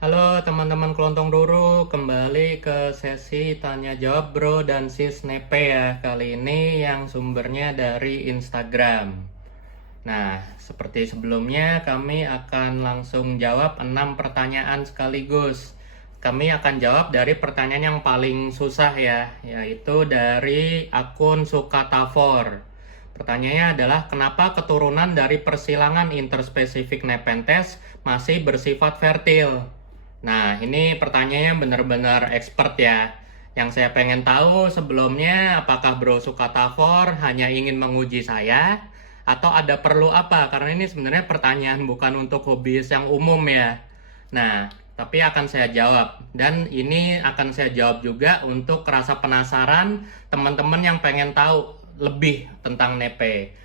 Halo teman-teman kelontong Ruru, kembali ke sesi tanya jawab bro dan sis Nepe ya. Kali ini yang sumbernya dari Instagram. Nah, seperti sebelumnya kami akan langsung jawab 6 pertanyaan sekaligus. Kami akan jawab dari pertanyaan yang paling susah ya, yaitu dari akun Sukatafor. Pertanyaannya adalah kenapa keturunan dari persilangan interspesifik Nepenthes masih bersifat fertil? Nah, ini pertanyaannya benar-benar expert ya. Yang saya pengen tahu sebelumnya, apakah Bro Sukatafor hanya ingin menguji saya? Atau ada perlu apa? Karena ini sebenarnya pertanyaan bukan untuk hobis yang umum ya. Nah, tapi akan saya jawab. Dan ini akan saya jawab juga untuk rasa penasaran teman-teman yang pengen tahu lebih tentang Nepe.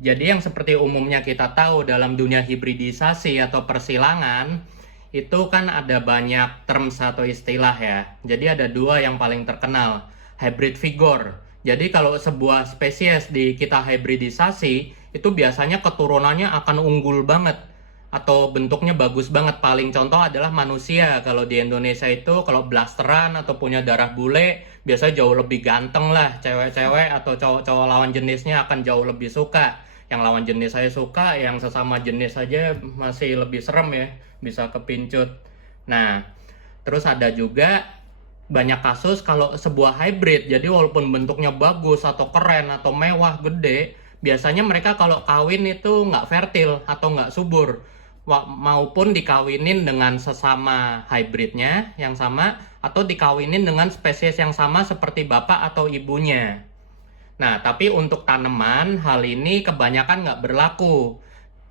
Jadi yang seperti umumnya kita tahu dalam dunia hibridisasi atau persilangan, itu kan ada banyak terms atau istilah ya. Jadi ada dua yang paling terkenal, hybrid vigor. Jadi kalau sebuah spesies di kita hybridisasi, itu biasanya keturunannya akan unggul banget atau bentuknya bagus banget. Paling contoh adalah manusia. Kalau di Indonesia itu kalau blasteran atau punya darah bule, biasanya jauh lebih ganteng lah. Cewek-cewek atau cowok-cowok lawan jenisnya akan jauh lebih suka. Yang lawan jenis saya suka, yang sesama jenis saja masih lebih serem ya, bisa kepincut. Nah, terus ada juga banyak kasus kalau sebuah hybrid, jadi walaupun bentuknya bagus atau keren atau mewah, gede, biasanya mereka kalau kawin itu nggak fertil atau nggak subur. Maupun dikawinin dengan sesama hybridnya yang sama, atau dikawinin dengan spesies yang sama seperti bapak atau ibunya. Nah, tapi untuk tanaman, hal ini kebanyakan nggak berlaku.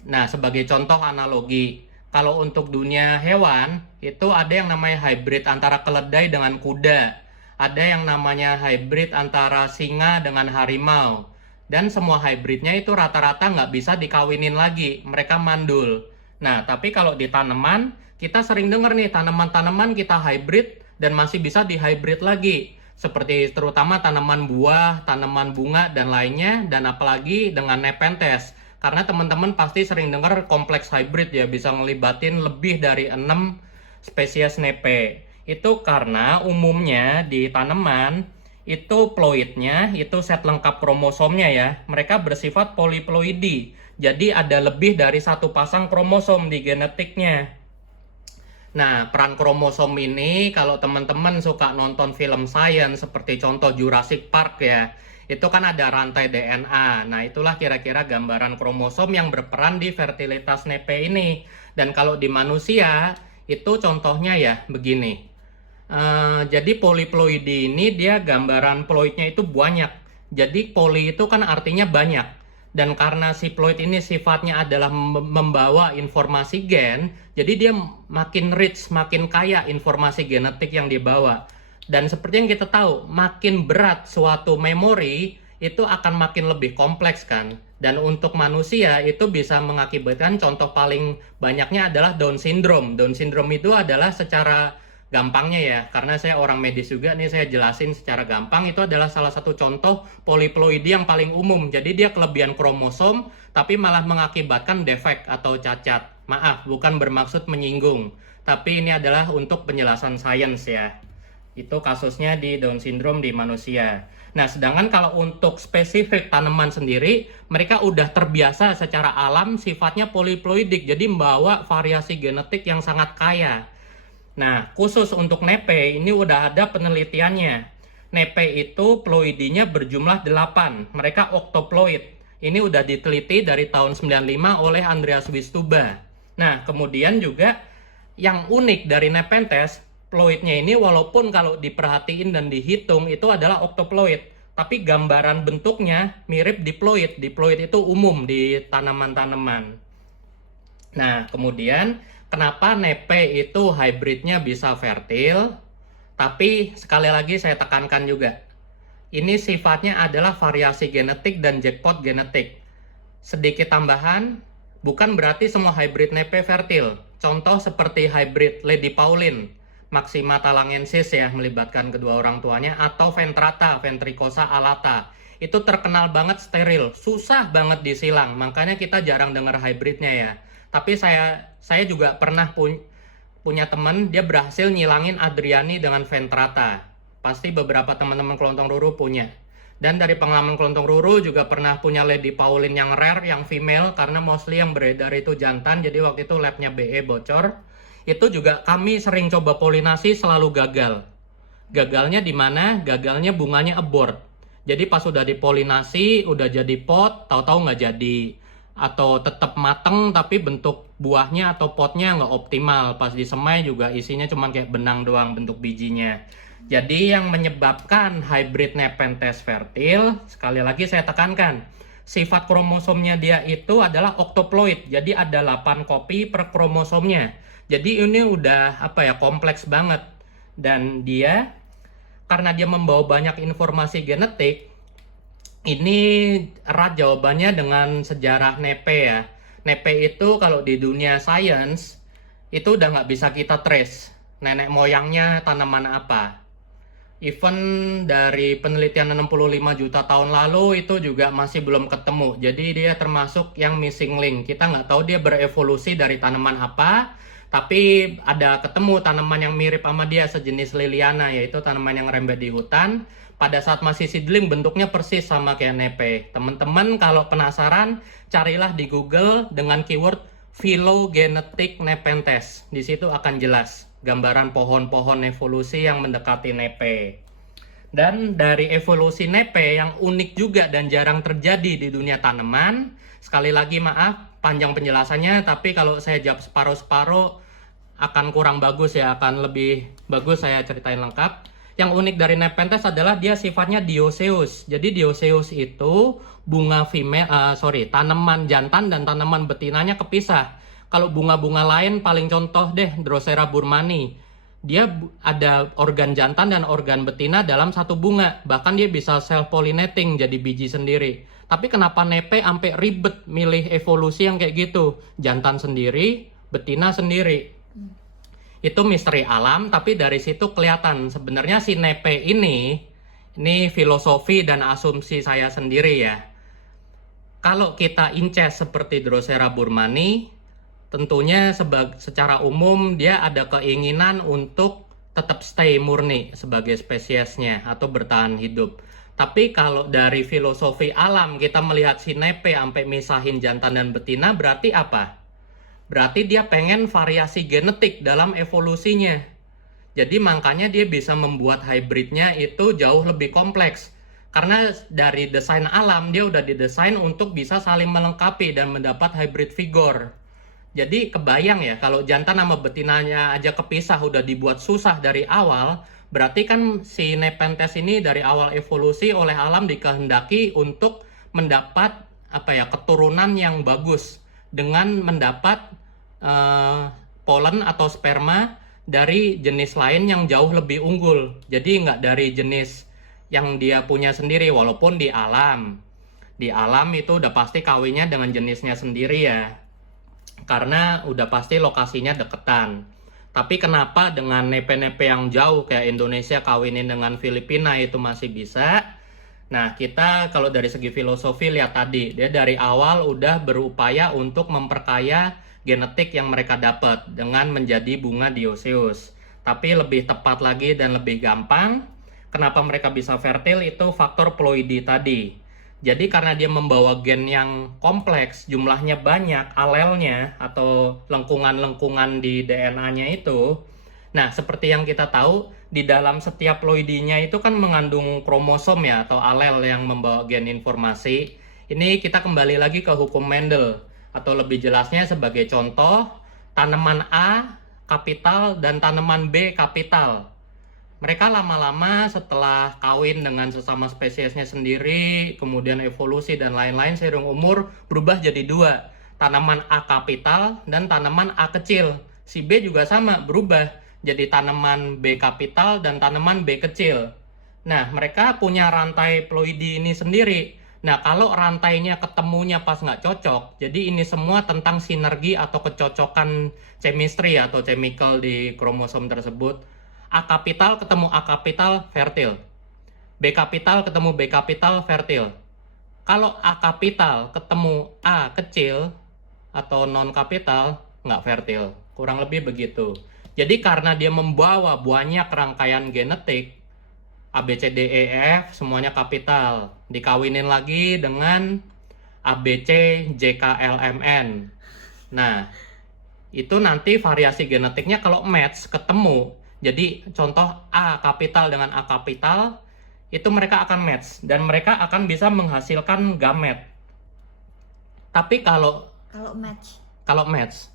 Nah, sebagai contoh analogi, kalau untuk dunia hewan, itu ada yang namanya hybrid antara keledai dengan kuda. Ada yang namanya hybrid antara singa dengan harimau. Dan semua hybridnya itu rata-rata nggak bisa dikawinin lagi, mereka mandul. Nah, tapi kalau di tanaman, kita sering dengar nih, tanaman-tanaman kita hybrid dan masih bisa dihybrid lagi. Seperti terutama tanaman buah, tanaman bunga, dan lainnya, dan apalagi dengan Nepenthes. Karena teman-teman pasti sering dengar kompleks hybrid ya, bisa ngelibatin lebih dari 6 spesies Nepe. Itu karena umumnya di tanaman, itu ploidnya, itu set lengkap kromosomnya ya, mereka bersifat poliploidi. Jadi ada lebih dari satu pasang kromosom di genetiknya. Nah, peran kromosom ini kalau teman-teman suka nonton film science seperti contoh Jurassic Park ya, itu kan ada rantai DNA. Nah, itulah kira-kira gambaran kromosom yang berperan di fertilitas Nepe ini. Dan kalau di manusia, itu contohnya ya begini. Jadi poliploidi ini dia gambaran ploidnya itu banyak. Jadi poli itu kan artinya banyak. Dan karena si ploid ini sifatnya adalah membawa informasi gen, jadi dia makin rich, makin kaya informasi genetik yang dibawa. Dan seperti yang kita tahu, makin berat suatu memori, itu akan makin lebih kompleks kan. Dan untuk manusia itu bisa mengakibatkan contoh paling banyaknya adalah Down syndrome. Down syndrome itu adalah secara gampangnya ya, karena saya orang medis juga nih, saya jelasin secara gampang, itu adalah salah satu contoh poliploidi yang paling umum. Jadi dia kelebihan kromosom tapi malah mengakibatkan defek atau cacat. Maaf, bukan bermaksud menyinggung, tapi ini adalah untuk penjelasan sains ya. Itu kasusnya di Down syndrome di manusia. Nah, sedangkan kalau untuk spesifik tanaman sendiri, mereka udah terbiasa secara alam sifatnya poliploidik, jadi membawa variasi genetik yang sangat kaya. Nah, khusus untuk Nepe ini udah ada penelitiannya. Nepe itu ploidinya berjumlah 8. Mereka oktoploid. Ini udah diteliti dari tahun 95 oleh Andreas Wistuba. Nah, kemudian juga yang unik dari Nepenthes, ploidnya ini walaupun kalau diperhatiin dan dihitung itu adalah oktoploid, tapi gambaran bentuknya mirip diploid. Diploid itu umum di tanaman-tanaman. Nah, kemudian kenapa Nepe itu hybridnya bisa fertil? Tapi sekali lagi saya tekankan juga, ini sifatnya adalah variasi genetik dan jackpot genetik. Sedikit tambahan, bukan berarti semua hybrid Nepe fertil. Contoh seperti hybrid Lady Pauline, Maxima thalangensis ya, melibatkan kedua orang tuanya, atau Ventrata, Ventricosa alata. Itu terkenal banget steril, susah banget disilang, makanya kita jarang dengar hybridnya ya. Tapi saya juga pernah punya temen, dia berhasil nyilangin Adriani dengan Ventrata. Pasti beberapa teman-teman kelontong ruru punya. Dan dari pengalaman kelontong ruru juga pernah punya Lady Pauline yang rare, yang female, karena mostly yang beredar itu jantan, jadi waktu itu labnya BE bocor. Itu juga kami sering coba polinasi, selalu gagal. Gagalnya di mana? Gagalnya bunganya abort. Jadi pas udah dipolinasi, udah jadi pot, tahu-tahu nggak jadi. Atau tetap mateng tapi bentuk buahnya atau potnya nggak optimal. Pas disemai juga isinya cuma kayak benang doang bentuk bijinya. Jadi yang menyebabkan hybrid Nepenthes fertile, sekali lagi saya tekankan, sifat kromosomnya dia itu adalah octoploid. Jadi ada 8 kopi per kromosomnya. Jadi ini udah kompleks banget. Dan dia karena dia membawa banyak informasi genetik, ini erat jawabannya dengan sejarah Nepe ya. Nepe itu kalau di dunia sains, itu udah nggak bisa kita trace nenek moyangnya tanaman apa. Even dari penelitian 65 juta tahun lalu itu juga masih belum ketemu. Jadi dia termasuk yang missing link. Kita nggak tahu dia berevolusi dari tanaman apa, tapi ada ketemu tanaman yang mirip sama dia, sejenis Liliana, yaitu tanaman yang rembet di hutan. Pada saat masih seedling bentuknya persis sama kayak Nepe. Teman-teman kalau penasaran, carilah di Google dengan keyword phylogenetic Nepenthes. Di situ akan jelas gambaran pohon-pohon evolusi yang mendekati Nepe. Dan dari evolusi Nepe yang unik juga dan jarang terjadi di dunia tanaman, sekali lagi maaf panjang penjelasannya, tapi kalau saya jawab separuh-separuh akan kurang bagus ya, akan lebih bagus saya ceritain lengkap. Yang unik dari Nepenthes adalah dia sifatnya dioecious. Jadi dioecious itu tanaman jantan dan tanaman betinanya kepisah. Kalau bunga-bunga lain paling contoh deh Drosera burmani. Dia ada organ jantan dan organ betina dalam satu bunga. Bahkan dia bisa self pollinating jadi biji sendiri. Tapi kenapa Nepe sampai ribet milih evolusi yang kayak gitu? Jantan sendiri, betina sendiri. Itu misteri alam, tapi dari situ kelihatan sebenarnya si Nepe ini filosofi dan asumsi saya sendiri ya. Kalau kita inces seperti Drosera burmani, tentunya secara umum dia ada keinginan untuk tetap stay murni sebagai spesiesnya atau bertahan hidup. Tapi kalau dari filosofi alam kita melihat si Nepe sampai misahin jantan dan betina, berarti apa? Berarti dia pengen variasi genetik dalam evolusinya. Jadi makanya dia bisa membuat hybridnya itu jauh lebih kompleks. Karena dari desain alam dia udah didesain untuk bisa saling melengkapi dan mendapat hybrid vigor. Jadi kebayang ya kalau jantan sama betinanya aja kepisah udah dibuat susah dari awal, berarti kan si Nepenthes ini dari awal evolusi oleh alam dikehendaki untuk mendapat keturunan yang bagus dengan mendapat polen atau sperma dari jenis lain yang jauh lebih unggul. Jadi nggak dari jenis yang dia punya sendiri, walaupun di alam itu udah pasti kawinnya dengan jenisnya sendiri ya, karena udah pasti lokasinya deketan. Tapi kenapa dengan nepe-nepe yang jauh kayak Indonesia kawinin dengan Filipina itu masih bisa? Nah, kita kalau dari segi filosofi lihat tadi, dia dari awal udah berupaya untuk memperkaya genetik yang mereka dapat dengan menjadi bunga dioecious. Tapi lebih tepat lagi dan lebih gampang, kenapa mereka bisa fertile itu faktor ploidy tadi. Jadi karena dia membawa gen yang kompleks, jumlahnya banyak, alelnya atau lengkungan-lengkungan di DNA-nya itu. Nah, seperti yang kita tahu, di dalam setiap ploidinya itu kan mengandung kromosom ya atau alel yang membawa gen informasi. Ini kita kembali lagi ke hukum Mendel. Atau lebih jelasnya sebagai contoh, tanaman A kapital dan tanaman B kapital. Mereka lama-lama setelah kawin dengan sesama spesiesnya sendiri, kemudian evolusi dan lain-lain seiring umur berubah jadi dua. Tanaman A kapital dan tanaman A kecil. Si B juga sama, berubah jadi tanaman B kapital dan tanaman B kecil. Nah, mereka punya rantai ploidi ini sendiri. Nah, kalau rantainya ketemunya pas nggak cocok, jadi ini semua tentang sinergi atau kecocokan chemistry atau chemical di kromosom tersebut. A kapital ketemu A kapital, fertile. B kapital ketemu B kapital, fertile. Kalau A kapital ketemu A kecil atau non kapital, nggak fertile. Kurang lebih begitu. Jadi karena dia membawa banyak rangkaian genetik, A, B, C, D, E, F, semuanya kapital. Dikawinin lagi dengan A, B, C, J, K, L, M, N. Nah, itu nanti variasi genetiknya kalau match, ketemu. Jadi contoh A kapital dengan A kapital, itu mereka akan match. Dan mereka akan bisa menghasilkan gamet. Tapi kalau match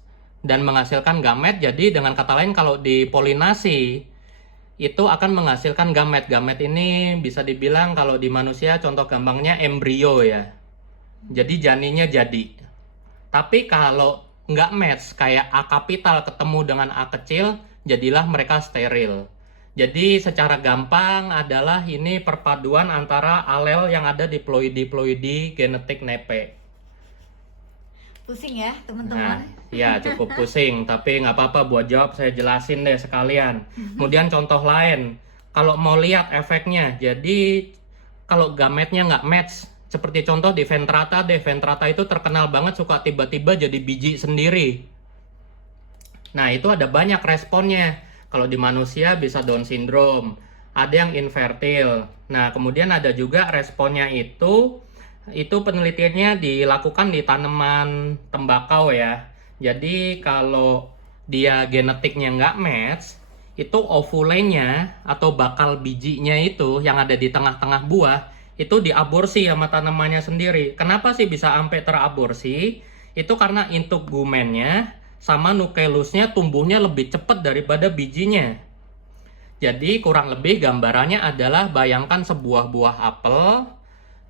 dan menghasilkan gamet, jadi dengan kata lain kalau dipolinasi itu akan menghasilkan gamet. Gamet ini bisa dibilang kalau di manusia contoh gampangnya embrio ya. Jadi janinnya jadi. Tapi kalau nggak match kayak A kapital ketemu dengan A kecil, jadilah mereka steril. Jadi secara gampang adalah ini perpaduan antara alel yang ada di ploidi genetik nepe. Pusing ya teman-teman. Nah, ya cukup pusing, tapi nggak apa-apa buat jawab saya jelasin deh sekalian. Kemudian contoh lain, kalau mau lihat efeknya, jadi kalau gametnya nggak match, seperti contoh di Ventrata deh, Ventrata itu terkenal banget suka tiba-tiba jadi biji sendiri. Nah itu ada banyak responnya. Kalau di manusia bisa Down syndrome, ada yang infertil. Nah kemudian ada juga responnya itu penelitiannya dilakukan di tanaman tembakau ya. Jadi kalau dia genetiknya nggak match, itu ovulenya atau bakal bijinya itu yang ada di tengah-tengah buah, itu diaborsi sama tanamannya sendiri. Kenapa sih bisa sampai teraborsi? Itu karena integumennya sama nukleusnya tumbuhnya lebih cepat daripada bijinya. Jadi kurang lebih gambarannya adalah bayangkan sebuah buah apel,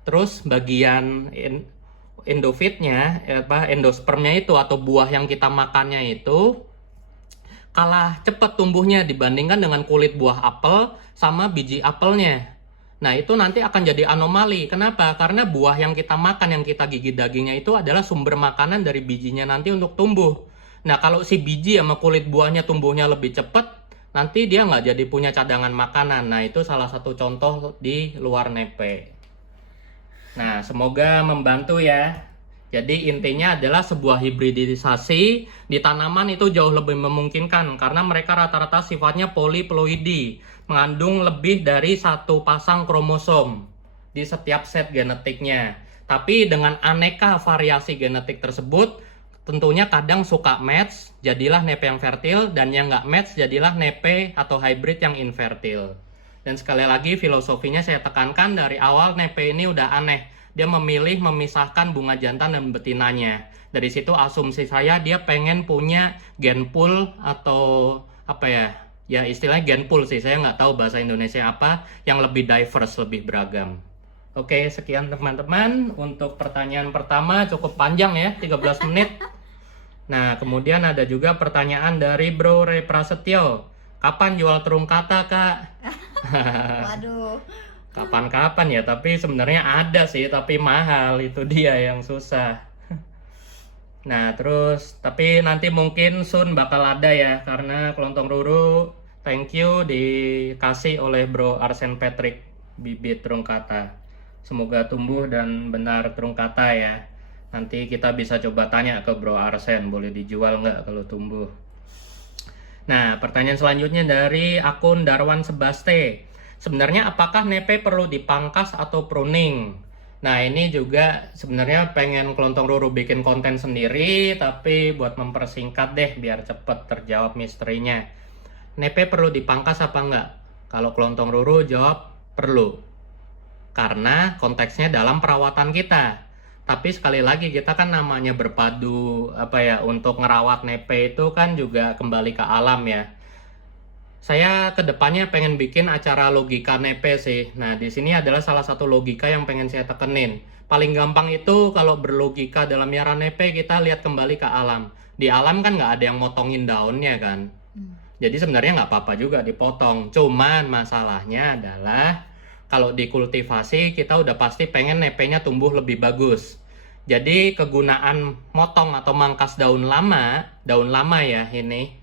terus bagian endofitnya, endospermnya itu atau buah yang kita makannya itu kalah cepat tumbuhnya dibandingkan dengan kulit buah apel sama biji apelnya. Nah itu nanti akan jadi anomali. Kenapa? Karena buah yang kita makan, yang kita gigit dagingnya itu adalah sumber makanan dari bijinya nanti untuk tumbuh. Nah kalau si biji sama kulit buahnya tumbuhnya lebih cepat, nanti dia nggak jadi punya cadangan makanan. Nah itu salah satu contoh di luar nepe. Nah, semoga membantu ya. Jadi intinya adalah sebuah hibridisasi di tanaman itu jauh lebih memungkinkan karena mereka rata-rata sifatnya poliploidi, mengandung lebih dari satu pasang kromosom di setiap set genetiknya. Tapi dengan aneka variasi genetik tersebut, tentunya kadang suka match, jadilah nepe yang fertil, dan yang nggak match jadilah nepe atau hybrid yang infertil. Dan sekali lagi filosofinya saya tekankan dari awal nepe ini udah aneh. Dia memilih memisahkan bunga jantan dan betinanya. Dari situ asumsi saya dia pengen punya gen pool atau apa ya? Ya istilahnya gen pool sih, saya nggak tahu bahasa Indonesia apa, yang lebih diverse, lebih beragam. Oke, sekian teman-teman. Untuk pertanyaan pertama cukup panjang ya, 13 menit. Nah, kemudian ada juga pertanyaan dari Bro Ray Prasetyo. Kapan jual terung kata, Kak? Waduh. Kapan-kapan ya, tapi sebenarnya ada sih, tapi mahal, itu dia yang susah. Nah, terus tapi nanti mungkin soon bakal ada ya, karena kelontong ruru thank you dikasih oleh Bro Arsen Patrick bibit terung kata. Semoga tumbuh dan benar terung kata ya. Nanti kita bisa coba tanya ke Bro Arsen, boleh dijual nggak kalau tumbuh. Nah, pertanyaan selanjutnya dari akun Darwan Sebaste. Sebenarnya apakah nepe perlu dipangkas atau pruning? Nah, ini juga sebenarnya pengen kelontong ruru bikin konten sendiri, tapi buat mempersingkat deh biar cepet terjawab misterinya. Nepe perlu dipangkas apa enggak? Kalau kelontong ruru jawab perlu. Karena konteksnya dalam perawatan kita. Tapi sekali lagi kita kan namanya berpadu untuk ngerawat nepe itu kan juga kembali ke alam ya. Saya kedepannya pengen bikin acara logika nepe sih. Nah di sini adalah salah satu logika yang pengen saya tekenin. Paling gampang itu kalau berlogika dalam miara nepe kita lihat kembali ke alam. Di alam kan nggak ada yang motongin daunnya kan. Jadi sebenarnya nggak apa-apa juga dipotong. Cuman masalahnya adalah kalau dikultivasi kita udah pasti pengen nepenya tumbuh lebih bagus. Jadi kegunaan motong atau mangkas daun lama ya ini,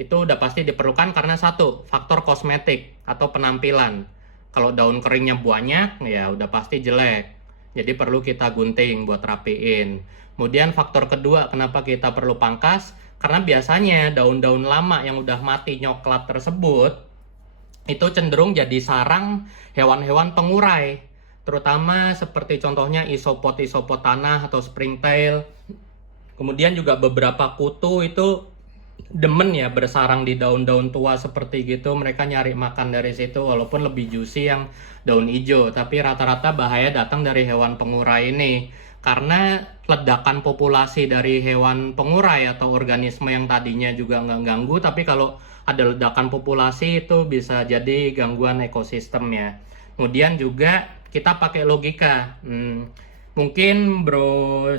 itu udah pasti diperlukan karena satu, faktor kosmetik atau penampilan. Kalau daun keringnya banyak ya udah pasti jelek. Jadi perlu kita gunting buat rapiin. Kemudian faktor kedua kenapa kita perlu pangkas? Karena biasanya daun-daun lama yang udah mati nyoklat tersebut itu cenderung jadi sarang hewan-hewan pengurai. Terutama seperti contohnya isopod tanah atau springtail. Kemudian juga beberapa kutu itu demen ya bersarang di daun-daun tua seperti gitu. Mereka nyari makan dari situ, walaupun lebih juicy yang daun hijau. Tapi rata-rata bahaya datang dari hewan pengurai ini. Karena ledakan populasi dari hewan pengurai atau organisme yang tadinya juga nggak ganggu, tapi kalau ada ledakan populasi itu bisa jadi gangguan ekosistem ya. Kemudian juga kita pakai logika. Mungkin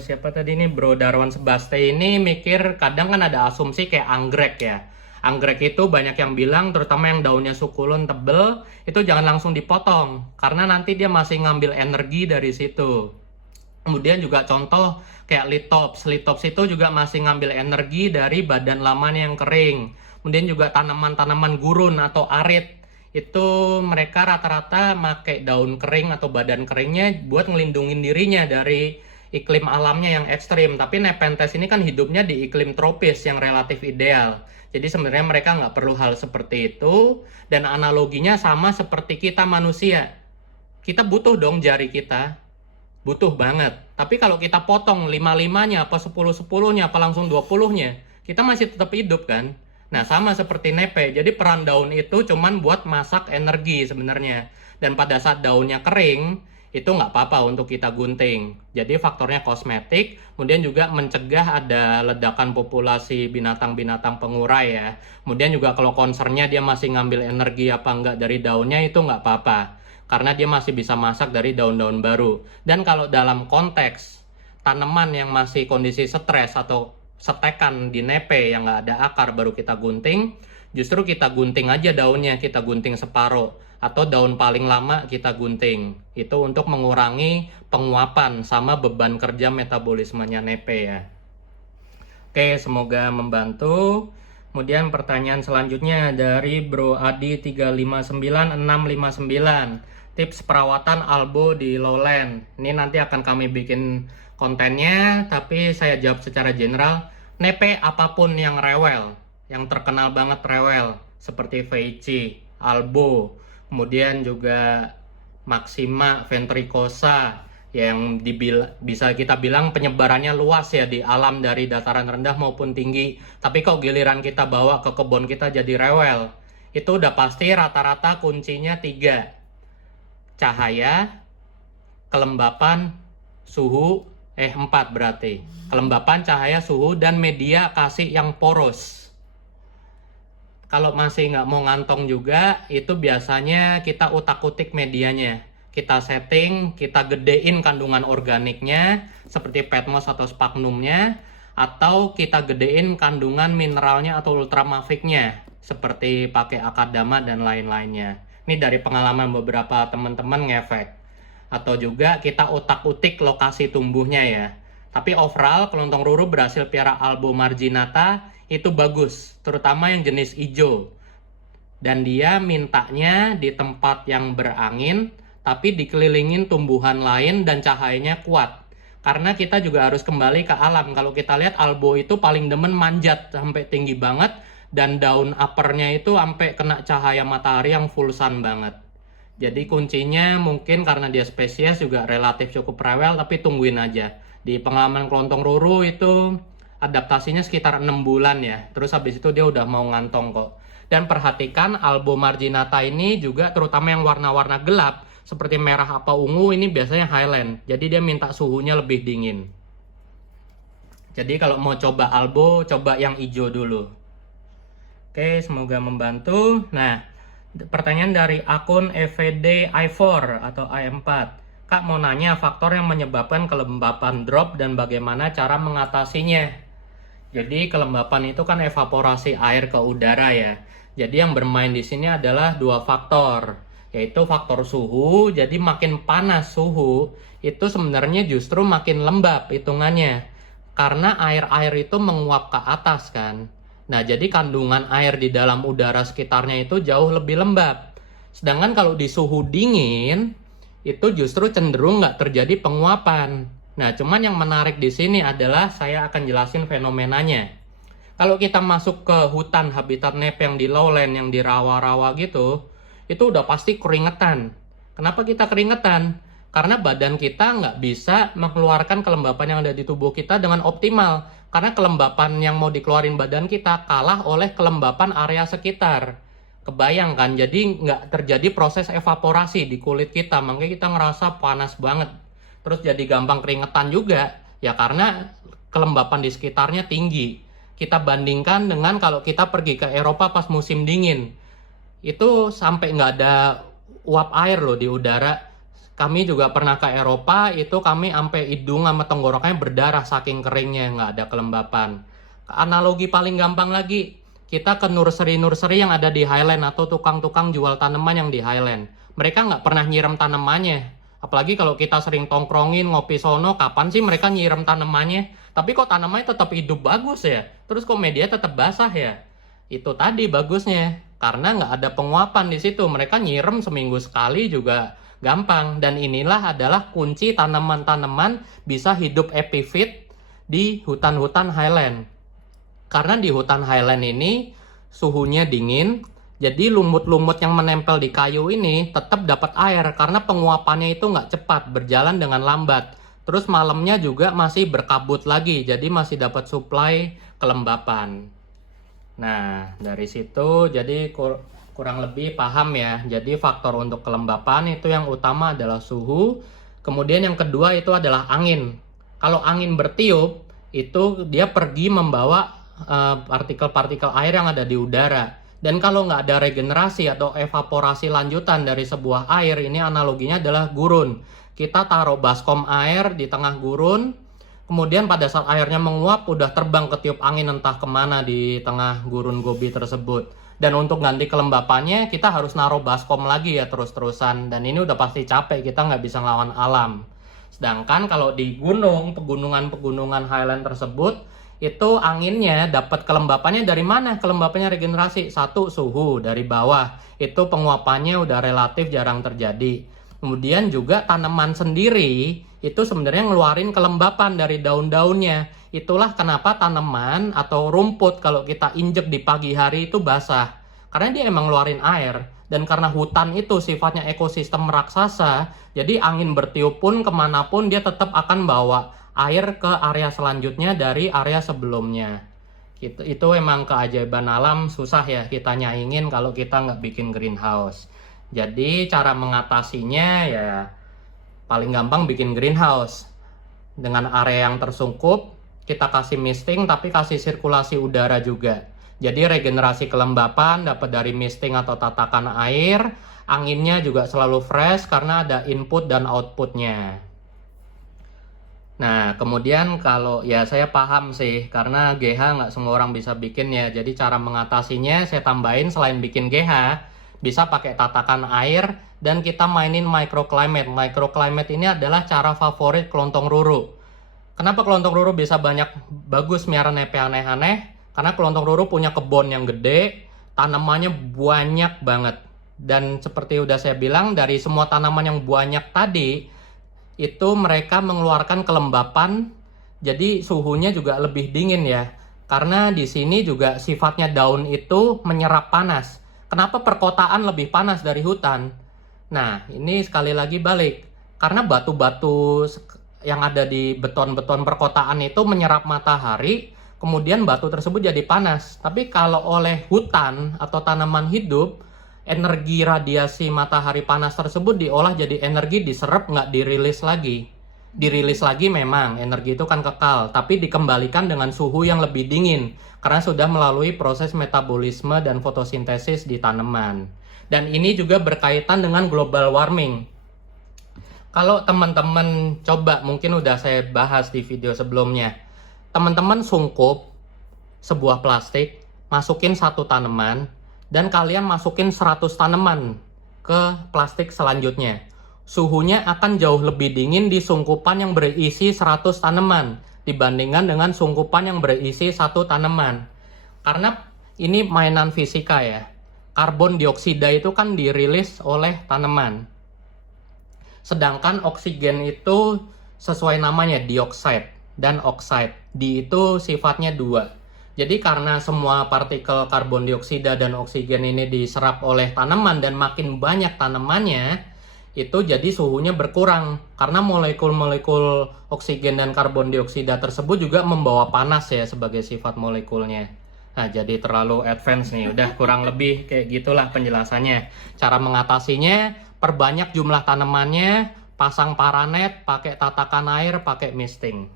siapa tadi nih, Bro Darwan Sebaste ini mikir kadang kan ada asumsi kayak anggrek ya. Anggrek itu banyak yang bilang, terutama yang daunnya sukulun tebel, itu jangan langsung dipotong karena nanti dia masih ngambil energi dari situ. Kemudian juga contoh kayak litops itu juga masih ngambil energi dari badan lamanya yang kering. Kemudian juga tanaman-tanaman gurun atau arit, itu mereka rata-rata pakai daun kering atau badan keringnya buat ngelindungin dirinya dari iklim alamnya yang ekstrim. Tapi Nepenthes ini kan hidupnya di iklim tropis yang relatif ideal. Jadi sebenarnya mereka nggak perlu hal seperti itu. Dan analoginya sama seperti kita manusia. Kita butuh dong jari kita. Butuh banget. Tapi kalau kita potong 5-5-nya, apa 10-10-nya, apa langsung 20-nya, kita masih tetap hidup kan? Nah, sama seperti nepe. Jadi peran daun itu cuman buat masak energi sebenarnya. Dan pada saat daunnya kering, itu nggak apa-apa untuk kita gunting. Jadi faktornya kosmetik, kemudian juga mencegah ada ledakan populasi binatang-binatang pengurai ya. Kemudian juga kalau concernnya dia masih ngambil energi apa enggak dari daunnya, itu nggak apa-apa. Karena dia masih bisa masak dari daun-daun baru. Dan kalau dalam konteks tanaman yang masih kondisi stres atau setekan di nepe yang nggak ada akar baru kita gunting, justru kita gunting aja daunnya, kita gunting separuh atau daun paling lama kita gunting. Itu untuk mengurangi penguapan sama beban kerja metabolismenya nepe ya. Oke, semoga membantu. Kemudian pertanyaan selanjutnya dari Bro Adi 359659. Tips perawatan albo di lowland. Ini nanti akan kami bikin kontennya, tapi saya jawab secara general. Nepe apapun yang rewel, yang terkenal banget rewel, seperti Veitchi, albo, kemudian juga Maxima, ventricosa, yang bisa kita bilang penyebarannya luas ya di alam dari dataran rendah maupun tinggi. Tapi kalau giliran kita bawa ke kebun kita jadi rewel, itu udah pasti rata-rata kuncinya 3. Cahaya, kelembapan, suhu, 4 berarti. Kelembapan, cahaya, suhu, dan media kasih yang poros. Kalau masih nggak mau ngantong juga, itu biasanya kita utak-utik medianya. Kita setting, kita gedein kandungan organiknya, seperti petmos atau sphagnumnya, atau kita gedein kandungan mineralnya atau ultramaficnya, seperti pakai akadama dan lain-lainnya. Ini dari pengalaman beberapa teman-teman ngefek. Atau juga kita utak-utik lokasi tumbuhnya ya. Tapi overall kelontong ruru berhasil piara albo marginata itu bagus, terutama yang jenis hijau. Dan dia mintanya di tempat yang berangin, tapi dikelilingin tumbuhan lain dan cahayanya kuat. Karena kita juga harus kembali ke alam. Kalau kita lihat albo itu paling demen manjat sampai tinggi banget, dan daun uppernya itu sampai kena cahaya matahari yang full sun banget. Jadi kuncinya mungkin karena dia spesies juga relatif cukup rewel, tapi tungguin aja. Di pengalaman kelontong ruru itu adaptasinya sekitar 6 bulan ya. Terus habis itu dia udah mau ngantong kok. Dan perhatikan albo marginata ini juga terutama yang warna-warna gelap seperti merah apa ungu ini biasanya highland. Jadi dia minta suhunya lebih dingin. Jadi kalau mau coba albo, coba yang hijau dulu. Oke, semoga membantu. Nah, pertanyaan dari akun EVD I4 atau I4. Kak mau nanya faktor yang menyebabkan kelembapan drop dan bagaimana cara mengatasinya. Jadi kelembapan itu kan evaporasi air ke udara ya. Jadi yang bermain di sini adalah 2 faktor, yaitu faktor suhu. Jadi makin panas suhu, itu sebenarnya justru makin lembab hitungannya. Karena air-air itu menguap ke atas kan. Nah, jadi kandungan air di dalam udara sekitarnya itu jauh lebih lembab. Sedangkan kalau di suhu dingin, itu justru cenderung nggak terjadi penguapan. Nah, cuman yang menarik di sini adalah saya akan jelasin fenomenanya. Kalau kita masuk ke hutan habitat nepe yang di lowland, yang di rawa-rawa gitu, itu udah pasti keringetan. Kenapa kita keringetan? Karena badan kita nggak bisa mengeluarkan kelembapan yang ada di tubuh kita dengan optimal. Karena kelembapan yang mau dikeluarin badan kita kalah oleh kelembapan area sekitar. Kebayang kan? Jadi nggak terjadi proses evaporasi di kulit kita. Makanya kita ngerasa panas banget. Terus jadi gampang keringetan juga. Ya karena kelembapan di sekitarnya tinggi. Kita bandingkan dengan kalau kita pergi ke Eropa pas musim dingin. Itu sampai nggak ada uap air loh di udara. Kami juga pernah ke Eropa, itu kami sampai hidung sama tenggorokannya berdarah saking keringnya, nggak ada kelembapan. Analogi paling gampang lagi, kita ke nursery-nursery yang ada di Highland atau tukang-tukang jual tanaman yang di Highland. Mereka nggak pernah nyiram tanamannya. Apalagi kalau kita sering tongkrongin, ngopi sono, kapan sih mereka nyiram tanamannya? Tapi kok tanamannya tetap hidup bagus ya? Terus kok media tetap basah ya? Itu tadi bagusnya, karena nggak ada penguapan di situ. Mereka nyiram seminggu sekali juga gampang. Dan inilah adalah kunci tanaman-tanaman bisa hidup epifit di hutan-hutan Highland. Karena di hutan Highland ini suhunya dingin, jadi lumut-lumut yang menempel di kayu ini tetap dapat air karena penguapannya itu nggak cepat, berjalan dengan lambat. Terus malamnya juga masih berkabut lagi, jadi masih dapat suplai kelembapan. Nah, dari situ jadi kurang lebih paham ya. Jadi faktor untuk kelembapan itu yang utama adalah suhu. Kemudian yang kedua itu adalah angin. Kalau angin bertiup, itu dia pergi membawa partikel-partikel air yang ada di udara. Dan kalau nggak ada regenerasi atau evaporasi lanjutan dari sebuah air, ini analoginya adalah gurun. Kita taruh baskom air di tengah gurun, kemudian pada saat airnya menguap, udah terbang ketiup angin entah kemana di tengah gurun gobi tersebut. Dan untuk ganti kelembapannya, kita harus naruh baskom lagi ya terus-terusan. Dan ini udah pasti capek, kita nggak bisa ngelawan alam. Sedangkan kalau di gunung, pegunungan-pegunungan Highland tersebut, itu anginnya dapat kelembapannya dari mana? Kelembapannya regenerasi. Satu, suhu dari bawah. Itu penguapannya udah relatif jarang terjadi. Kemudian juga tanaman sendiri itu sebenarnya ngeluarin kelembapan dari daun-daunnya. Itulah kenapa tanaman atau rumput kalau kita injek di pagi hari itu basah. Karena dia emang ngeluarin air. Dan karena hutan itu sifatnya ekosistem raksasa, jadi angin bertiup pun kemanapun dia tetap akan bawa air ke area selanjutnya dari area sebelumnya. Itu emang keajaiban alam, susah ya kita nyaingin kalau kita nggak bikin greenhouse. Jadi cara mengatasinya ya paling gampang bikin greenhouse. Dengan area yang tersungkup, kita kasih misting tapi kasih sirkulasi udara juga. Jadi regenerasi kelembapan dapat dari misting atau tatakan air. Anginnya juga selalu fresh karena ada input dan outputnya. Nah, kemudian kalau ya saya paham sih, karena GH nggak semua orang bisa bikin ya. Jadi cara mengatasinya saya tambahin selain bikin GH, bisa pakai tatakan air dan kita mainin microclimate. Microclimate ini adalah cara favorit kelontong ruru. Kenapa kelontong ruru bisa bagus miara nepe aneh-aneh? Karena kelontong ruru punya kebun yang gede, tanamannya banyak banget. Dan seperti udah saya bilang, dari semua tanaman yang banyak tadi, itu mereka mengeluarkan kelembapan, jadi suhunya juga lebih dingin ya. Karena di sini juga sifatnya daun itu menyerap panas. Kenapa perkotaan lebih panas dari hutan? Nah, ini sekali lagi balik. Karena batu-batu yang ada di beton-beton perkotaan itu menyerap matahari, kemudian batu tersebut jadi panas. Tapi kalau oleh hutan atau tanaman hidup, energi radiasi matahari panas tersebut diolah jadi energi diserap, nggak dirilis lagi. Dirilis lagi memang, energi itu kan kekal, tapi dikembalikan dengan suhu yang lebih dingin, karena sudah melalui proses metabolisme dan fotosintesis di tanaman. Dan ini juga berkaitan dengan global warming. Kalau teman-teman coba, mungkin udah saya bahas di video sebelumnya, teman-teman sungkup sebuah plastik, masukin satu tanaman, dan kalian masukin 100 tanaman ke plastik selanjutnya. Suhunya akan jauh lebih dingin di sungkupan yang berisi 100 tanaman dibandingkan dengan sungkupan yang berisi satu tanaman. Karena ini mainan fisika ya. Karbon dioksida itu kan dirilis oleh tanaman. Sedangkan oksigen itu sesuai namanya dioxide dan oxide. Di itu sifatnya dua. Jadi karena semua partikel karbon dioksida dan oksigen ini diserap oleh tanaman dan makin banyak tanamannya, itu jadi suhunya berkurang. Karena molekul-molekul oksigen dan karbon dioksida tersebut juga membawa panas ya sebagai sifat molekulnya. Nah, jadi terlalu advance nih. Udah kurang lebih kayak gitulah penjelasannya. Cara mengatasinya, perbanyak jumlah tanamannya, pasang paranet, pakai tatakan air, pakai misting.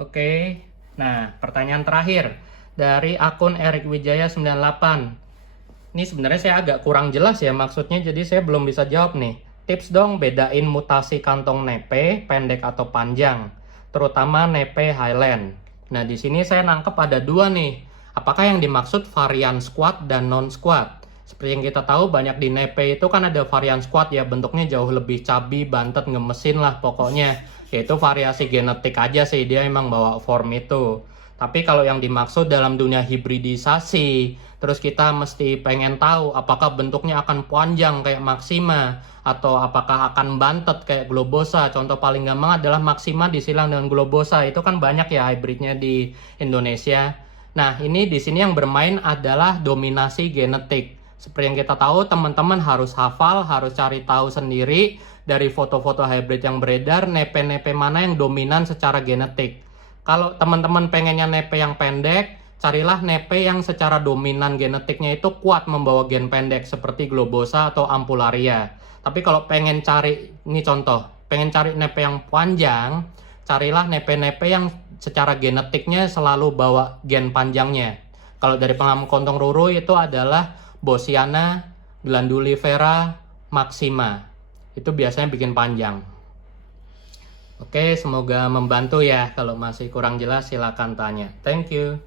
Oke. Nah, pertanyaan terakhir dari akun Erik Wijaya 98. Ini sebenarnya saya agak kurang jelas ya maksudnya, jadi saya belum bisa jawab nih. Tips dong bedain mutasi kantong nepe, pendek atau panjang, terutama nepe Highland. Nah, di sini saya nangkep ada dua nih. Apakah yang dimaksud varian squat dan non-squat? Seperti yang kita tahu banyak di nepe itu kan ada varian squat ya, bentuknya jauh lebih cabi, bantet, ngemesin lah pokoknya. Yaitu variasi genetik aja sih, dia emang bawa form itu. Tapi kalau yang dimaksud dalam dunia hibridisasi, terus kita mesti pengen tahu apakah bentuknya akan panjang kayak Maxima atau apakah akan bantet kayak Globosa. Contoh paling gampang adalah Maxima disilang dengan Globosa. Itu kan banyak ya hybridnya di Indonesia. Nah, ini di sini yang bermain adalah dominasi genetik. Seperti yang kita tahu, teman-teman harus hafal, harus cari tahu sendiri dari foto-foto hybrid yang beredar, nepe-nepe mana yang dominan secara genetik. Kalau teman-teman pengennya nepe yang pendek, carilah nepe yang secara dominan genetiknya itu kuat membawa gen pendek seperti Globosa atau Ampularia. Tapi kalau pengen cari, ini contoh, pengen cari nepe yang panjang, carilah nepe-nepe yang secara genetiknya selalu bawa gen panjangnya. Kalau dari pengalaman Kontong Ruru itu adalah Bosiana, Glandulifera, Maxima. Itu biasanya bikin panjang. Oke, semoga membantu ya. Kalau masih kurang jelas silakan tanya. Thank you.